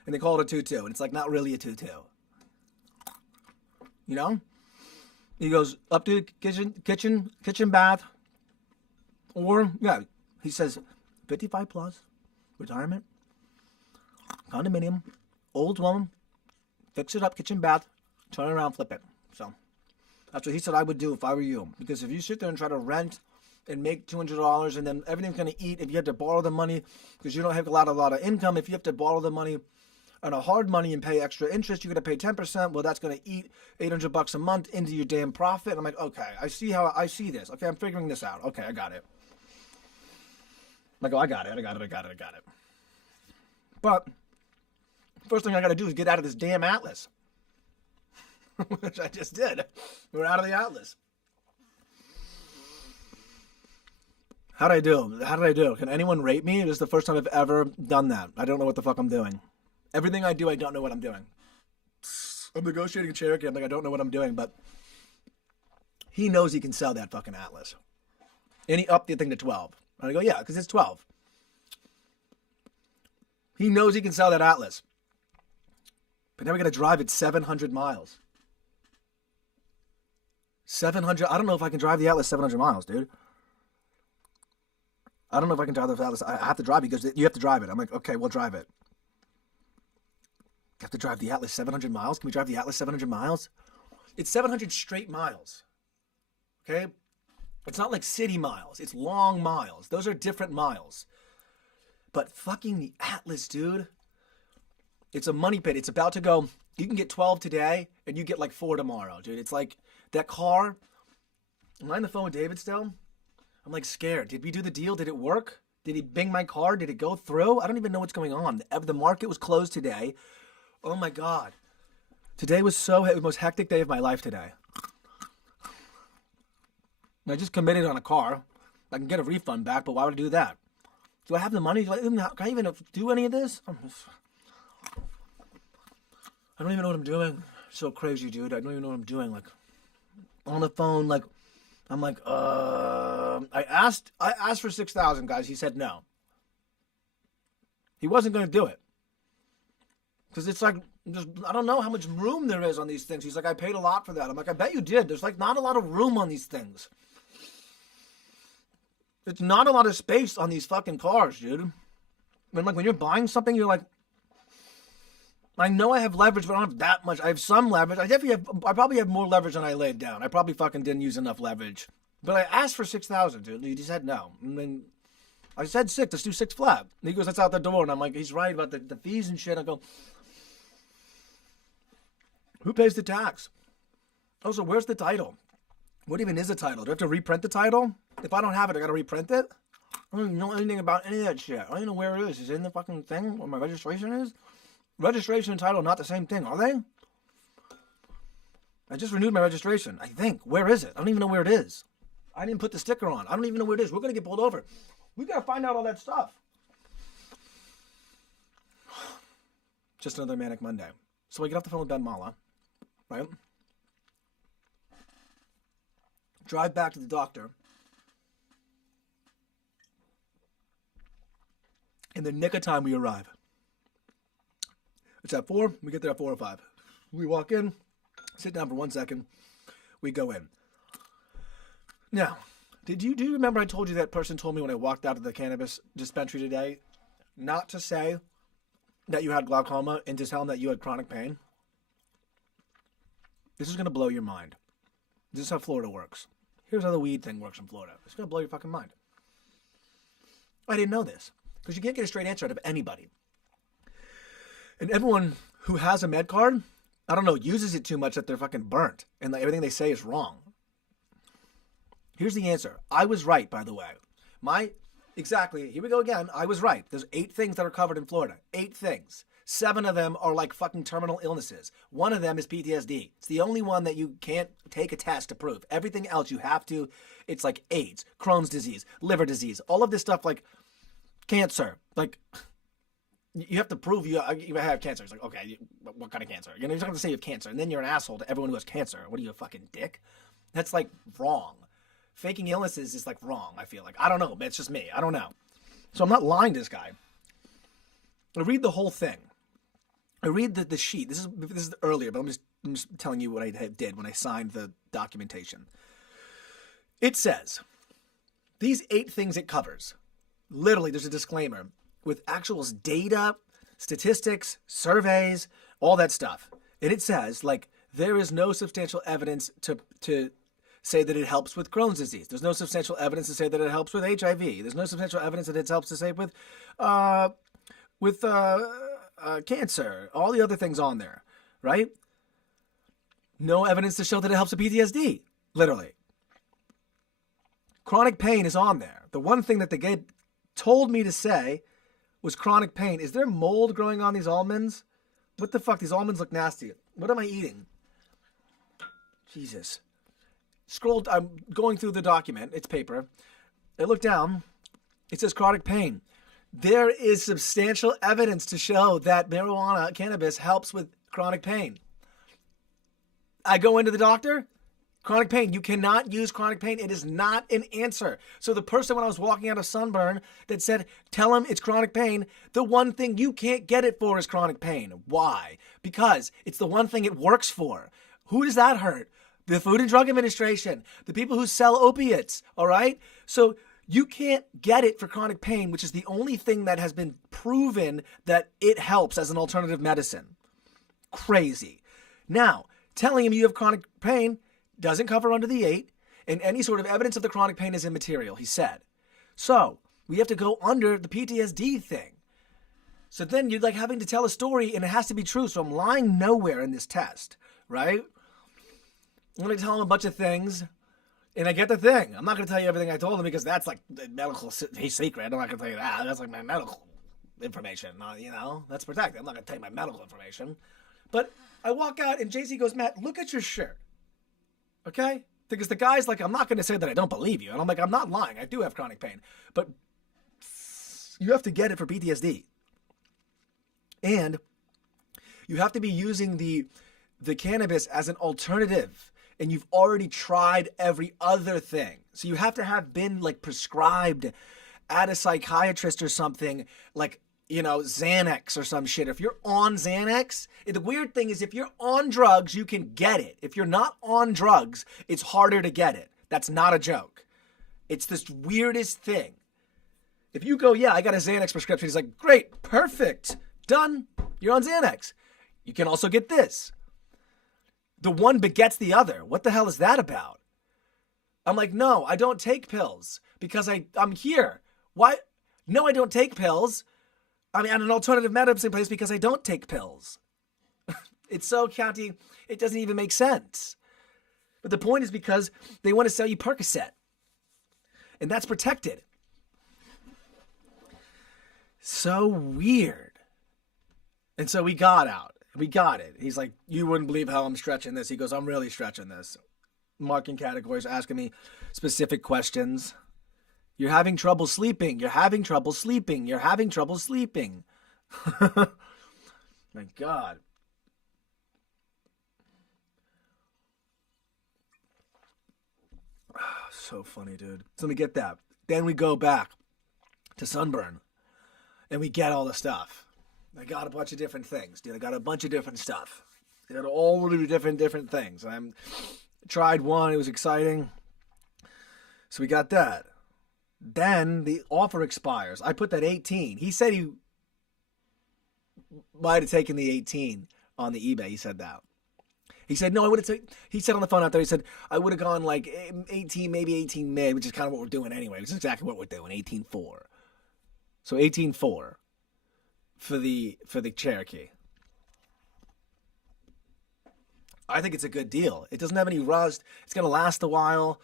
and they call it a 2-2. And it's like not really a 2-2. You know? He goes up to kitchen, bath. Or, yeah, he says 55 plus, retirement, condominium, old woman, fix it up, kitchen, bath, turn around, flip it. So that's what he said I would do if I were you. Because if you sit there and try to rent and make $200 and then everything's going to eat, if you have to borrow the money because you don't have a lot of income, if you have to borrow the money on a hard money and pay extra interest, you're going to pay 10%. Well, that's going to eat $800 a month into your damn profit. And I'm like, okay, I see this. Okay, I'm figuring this out. Okay, I got it. I go, I got it. But first thing I got to do is get out of this damn Atlas. Which I just did. We're out of the Atlas. How did I do? Can anyone rate me? This is the first time I've ever done that. I don't know what the fuck I'm doing. Everything I do, I don't know what I'm doing. I'm negotiating a Cherokee. I'm like, I don't know what I'm doing, but he knows he can sell that fucking Atlas. And he upped the thing to 12. And I go, yeah, because it's 12. He knows he can sell that Atlas. But now we got to drive it 700 miles. 700. I don't know if I can drive the Atlas 700 miles, dude. I don't know if I can drive the Atlas. I have to drive it because you have to drive it. I'm like, okay, we'll drive it. You have to drive the Atlas 700 miles? Can we drive the Atlas 700 miles? It's 700 straight miles. Okay? It's not like city miles. It's long miles. Those are different miles. But fucking the Atlas, dude. It's a money pit. It's about to go. You can get 12 today, and you get like 4 tomorrow, dude. It's like that car. Am I on the phone with David still? I'm like scared. Did we do the deal? Did it work? Did he bing my car? Did it go through? I don't even know what's going on. The market was closed today. Oh my God. Today was the most hectic day of my life today. I just committed on a car. I can get a refund back, but why would I do that? Do I have the money? Can I even do any of this? I don't even know what I'm doing. So crazy, dude. I don't even know what I'm doing. Like, on the phone, like, I'm like, I asked for 6,000, guys. He said no. He wasn't going to do it. Because it's like, I don't know how much room there is on these things. He's like, I paid a lot for that. I'm like, I bet you did. There's like not a lot of room on these things. It's not a lot of space on these fucking cars, dude. When you're buying something, you're like, I know I have leverage, but I don't have that much. I have some leverage. I probably have more leverage than I laid down. I probably fucking didn't use enough leverage. But I asked for 6,000, dude. He said no. And then I said 6. Let's do 6 flat. And he goes, that's out the door. And I'm like, he's right about the fees and shit. I go, who pays the tax? Also, where's the title? What even is a title? Do I have to reprint the title? If I don't have it, I got to reprint it? I don't even know anything about any of that shit. I don't even know where it is. Is it in the fucking thing where my registration is? Registration and title are not the same thing, are they? I just renewed my registration, I think. Where is it? I don't even know where it is. I didn't put the sticker on. I don't even know where it is. We're going to get pulled over. We got to find out all that stuff. Just another Manic Monday. So I get off the phone with Ben Mallah, right? Drive back to the doctor. In the nick of time, we arrive. It's at 4. We get there at 4:05. We walk in, sit down for 1 second. We go in. Now, do you remember I told you that person told me when I walked out of the cannabis dispensary today not to say that you had glaucoma and to tell them that you had chronic pain? This is going to blow your mind. This is how Florida works. Here's how the weed thing works in Florida. It's going to blow your fucking mind. I didn't know this because you can't get a straight answer out of anybody. And everyone who has a med card, I don't know, uses it too much that they're fucking burnt. And like, everything they say is wrong. Here's the answer. I was right, by the way. Exactly, here we go again. I was right. There's 8 things that are covered in Florida. 8 things. 7 of them are like fucking terminal illnesses. 1 of them is PTSD. It's the only one that you can't take a test to prove. Everything else you have to. It's like AIDS, Crohn's disease, liver disease, all of this stuff like cancer. Like... You have to prove you have cancer. It's like, okay, what kind of cancer? You're not going to say you have cancer, and then you're an asshole to everyone who has cancer. What are you, a fucking dick? That's, like, wrong. Faking illnesses is, like, wrong, I feel like. I don't know, but it's just me. I don't know. So I'm not lying to this guy. I read the whole thing. I read the sheet. This is earlier, but I'm just telling you what I did when I signed the documentation. It says, these 8 things it covers. Literally, there's a disclaimer. With actual data, statistics, surveys, all that stuff. And it says, like, there is no substantial evidence to say that it helps with Crohn's disease. There's no substantial evidence to say that it helps with HIV. There's no substantial evidence that it helps to say with cancer. All the other things on there, right? No evidence to show that it helps with PTSD, literally. Chronic pain is on there. The one thing that the guy told me to say was chronic pain. Is there mold growing on these almonds? What the fuck? These almonds look nasty. What am I eating? Jesus. I'm going through the document. It's paper. I look down. It says chronic pain. There is substantial evidence to show that cannabis helps with chronic pain. I go into the doctor. Chronic pain. You cannot use chronic pain. It is not an answer. So the person when I was walking out of sunburn that said, tell him it's chronic pain, the one thing you can't get it for is chronic pain. Why? Because it's the one thing it works for. Who does that hurt? The Food and Drug Administration, the people who sell opiates, all right? So you can't get it for chronic pain, which is the only thing that has been proven that it helps as an alternative medicine. Crazy. Now, telling him you have chronic pain doesn't cover under the 8, and any sort of evidence of the chronic pain is immaterial, he said. So, we have to go under the PTSD thing. So then you're like having to tell a story, and it has to be true, so I'm lying nowhere in this test, right? I'm going to tell him a bunch of things, and I get the thing. I'm not going to tell you everything I told him because that's like the medical secret. I'm not going to tell you that. That's like my medical information, that's protected. I'm not going to tell you my medical information. But I walk out, and JC goes, Matt, look at your shirt. Okay? Because the guy's like, I'm not going to say that I don't believe you. And I'm like, I'm not lying. I do have chronic pain. But you have to get it for PTSD. And you have to be using the cannabis as an alternative. And you've already tried every other thing. So you have to have been like prescribed at a psychiatrist or something, like, Xanax or some shit. If you're on Xanax, the weird thing is if you're on drugs, you can get it. If you're not on drugs, it's harder to get it. That's not a joke. It's this weirdest thing. If you go, yeah, I got a Xanax prescription, he's like, great, perfect, done, you're on Xanax. You can also get this. The one begets the other. What the hell is that about? I'm like, no, I don't take pills because I'm here. Why? No, I don't take pills. I'm at an alternative medicine place because I don't take pills. It's so county, it doesn't even make sense. But the point is because they want to sell you Percocet. And that's protected. So weird. And so we got out. We got it. He's like, you wouldn't believe how I'm stretching this. He goes, I'm really stretching this. Marking categories, asking me specific questions. You're having trouble sleeping. You're having trouble sleeping. You're having trouble sleeping. My God. So funny, dude. So we get that. Then we go back to Sunburn. And we get all the stuff. I got a bunch of different things, dude. I got a bunch of different stuff. I got all of the different things. I tried one. It was exciting. So we got that. Then the offer expires. I put that 18. He said he might have taken the 18 on the eBay. He said that. He said, no, I would have taken, he said on the phone out there, he said, I would have gone like 18, maybe 18 mid, which is kind of what we're doing anyway. Which is exactly what we're doing, 18.4. So 18.4 for the Cherokee. I think it's a good deal. It doesn't have any rust. It's going to last a while.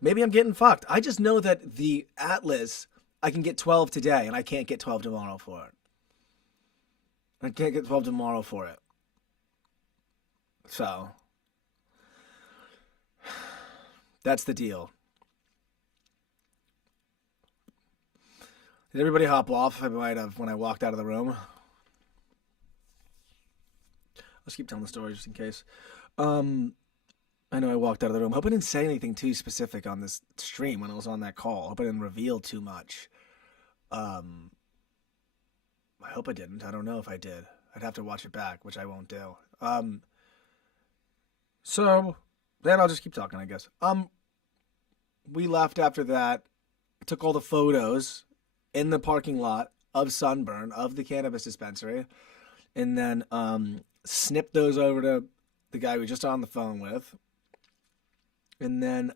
Maybe I'm getting fucked. I just know that the Atlas, I can get 12 today, and I can't get 12 tomorrow for it. I can't get 12 tomorrow for it. So, that's the deal. Did everybody hop off? I might have when I walked out of the room. Let's keep telling the story just in case. I know I walked out of the room. I hope I didn't say anything too specific on this stream when I was on that call. I hope I didn't reveal too much. I hope I didn't. I don't know if I did. I'd have to watch it back, which I won't do. So then I'll just keep talking, I guess. We left after that. Took all the photos in the parking lot of Sunburn, of the cannabis dispensary, and then snipped those over to the guy we were just on the phone with. And then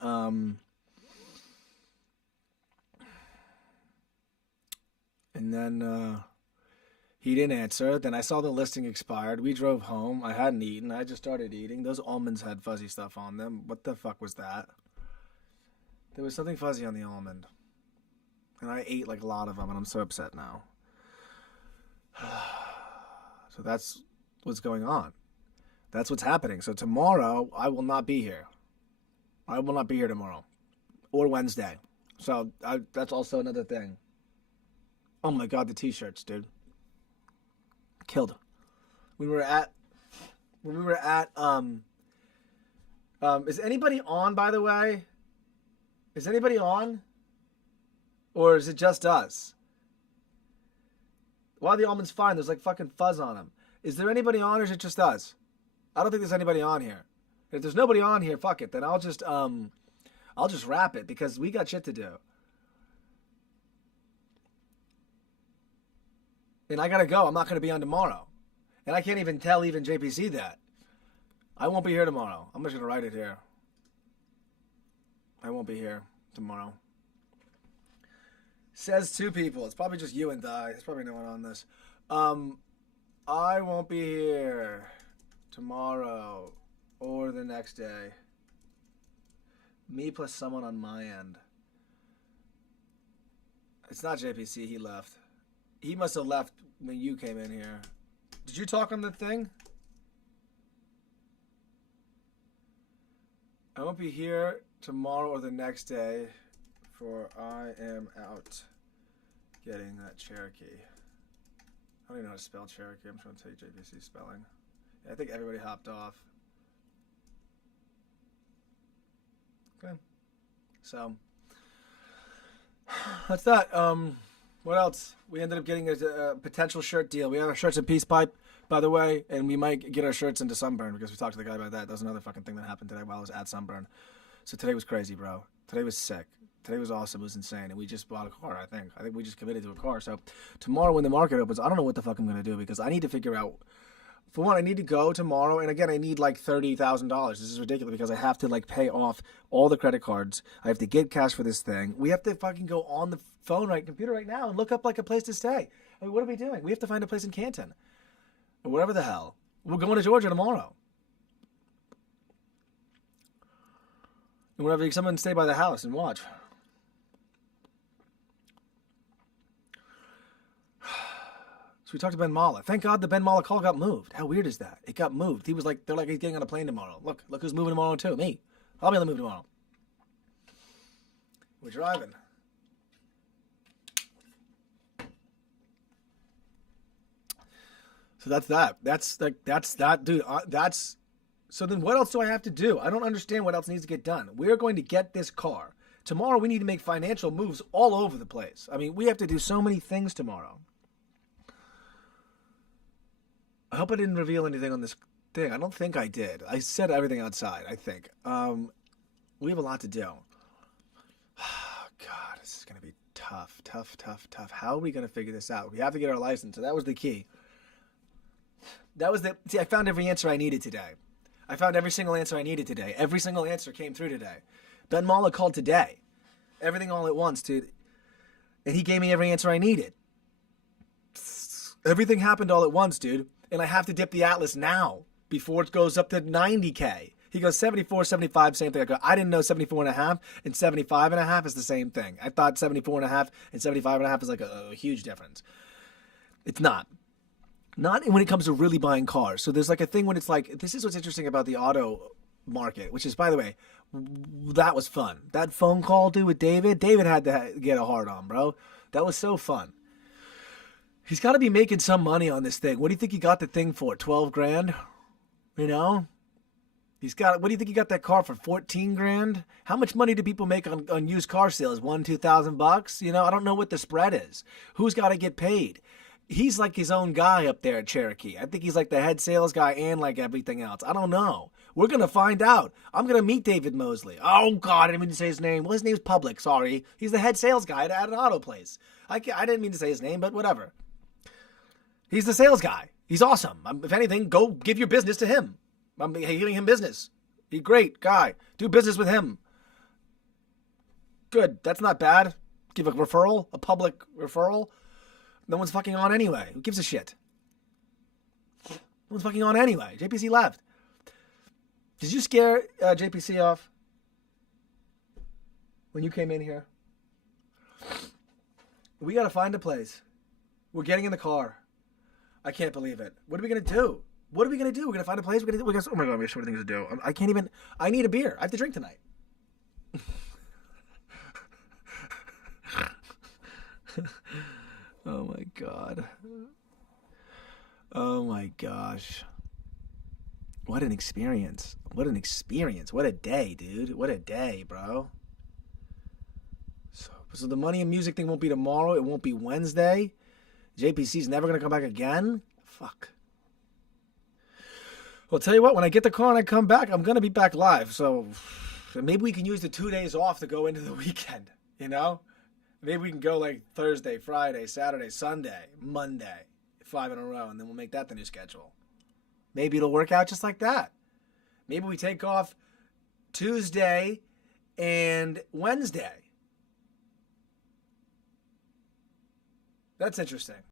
he didn't answer. Then I saw the listing expired. We drove home. I hadn't eaten. I just started eating. Those almonds had fuzzy stuff on them. What the fuck was that? There was something fuzzy on the almond. And I ate like a lot of them, and I'm so upset now. So that's what's going on. That's what's happening. So tomorrow, I will not be here. I will not be here tomorrow. Or Wednesday. So that's also another thing. Oh my God, the t-shirts, dude. Killed. When we were at Is anybody on, by the way? Is anybody on? Or is it just us? Why are the almonds fine? There's like fucking fuzz on them. Is there anybody on or is it just us? I don't think there's anybody on here. If there's nobody on here, fuck it. Then I'll just wrap it because we got shit to do. And I gotta go. I'm not gonna be on tomorrow. And I can't even tell even JPC that. I won't be here tomorrow. I'm just gonna write it here. I won't be here tomorrow. Says 2 people. It's probably just you and I. There's probably no one on this. I won't be here tomorrow or the next day. Me plus someone on my end. It's not JPC. He left. He must have left when you came in here. Did you talk on the thing? I won't be here tomorrow or the next day, for I am out getting that Cherokee. I don't even know how to spell Cherokee. I'm trying to tell you JPC spelling. Yeah, I think everybody hopped off. Okay. So, that's that. What else? We ended up getting a potential shirt deal. We have our shirts at Peace Pipe, by the way, and we might get our shirts into Sunburn because we talked to the guy about that. That was another fucking thing that happened today while I was at Sunburn. So today was crazy, bro. Today was sick. Today was awesome. It was insane. And we just bought a car, I think. I think we just committed to a car. So tomorrow when the market opens, I don't know what the fuck I'm going to do because I need to figure out. For one, I need to go tomorrow. And again, I need like $30,000. This is ridiculous because I have to like pay off all the credit cards. I have to get cash for this thing. We have to fucking go on the phone, computer right now and look up like a place to stay. I mean, what are we doing? We have to find a place in Canton. Or whatever the hell. We're going to Georgia tomorrow. And whenever someone stay by the house and watch. So we talked to Ben Mallah. Thank God the Ben Mallah call got moved. How weird is that? It got moved. He was like, they're like, he's getting on a plane tomorrow. Look who's moving tomorrow too. Me. I'll be on the move tomorrow. We're driving. So that's that. That's that, dude. So then what else do I have to do? I don't understand what else needs to get done. We're going to get this car. Tomorrow we need to make financial moves all over the place. I mean, we have to do so many things tomorrow. I hope I didn't reveal anything on this thing. I don't think I did. I said everything outside, I think. We have a lot to do. God, this is going to be tough. How are we going to figure this out? We have to get our license. So that was the key. See, I found every answer I needed today. I found every single answer I needed today. Every single answer came through today. Ben Mallah called today. Everything all at once, dude. And he gave me every answer I needed. Everything happened all at once, dude. And I have to dip the Atlas now before it goes up to 90K. He goes 74, 75, same thing. I go, I didn't know 74.5 and 75.5 is the same thing. I thought 74.5 and 75.5 is like a huge difference. It's not. Not when it comes to really buying cars. So there's like a thing when it's like, this is what's interesting about the auto market, which is, by the way, that was fun. That phone call, dude, with David. David had to get a hard on, bro. That was so fun. He's got to be making some money on this thing. What do you think he got the thing for? 12 grand? You know? What do you think he got that car for? 14 grand? How much money do people make on used car sales? $2,000? You know, I don't know what the spread is. Who's got to get paid? He's like his own guy up there at Cherokee. I think he's like the head sales guy and like everything else. I don't know. We're going to find out. I'm going to meet David Mosley. Oh, God, I didn't mean to say his name. Well, his name's Public, sorry. He's the head sales guy at an auto place. I didn't mean to say his name, but whatever. He's the sales guy. He's awesome. If anything, go give your business to him. I'm giving him business. He's a great guy. Do business with him. Good. That's not bad. Give a referral, a public referral. No one's fucking on anyway. Who gives a shit? No one's fucking on anyway. JPC left. Did you scare JPC off when you came in here? We got to find a place. We're getting in the car. I can't believe it. What are we going to do? We're going to find a place. Oh my God, we have so many things to do. I need a beer. I have to drink tonight. Oh my God. Oh my gosh. What an experience. What an experience. What a day, dude. What a day, bro. So the Money and Music thing won't be tomorrow. It won't be Wednesday. JPC's never going to come back again. Fuck. Well, tell you what, when I get the car and I come back, I'm going to be back live. So maybe we can use the 2 days off to go into the weekend, you know? Maybe we can go like Thursday, Friday, Saturday, Sunday, Monday, 5 in a row, and then we'll make that the new schedule. Maybe it'll work out just like that. Maybe we take off Tuesday and Wednesday. That's interesting.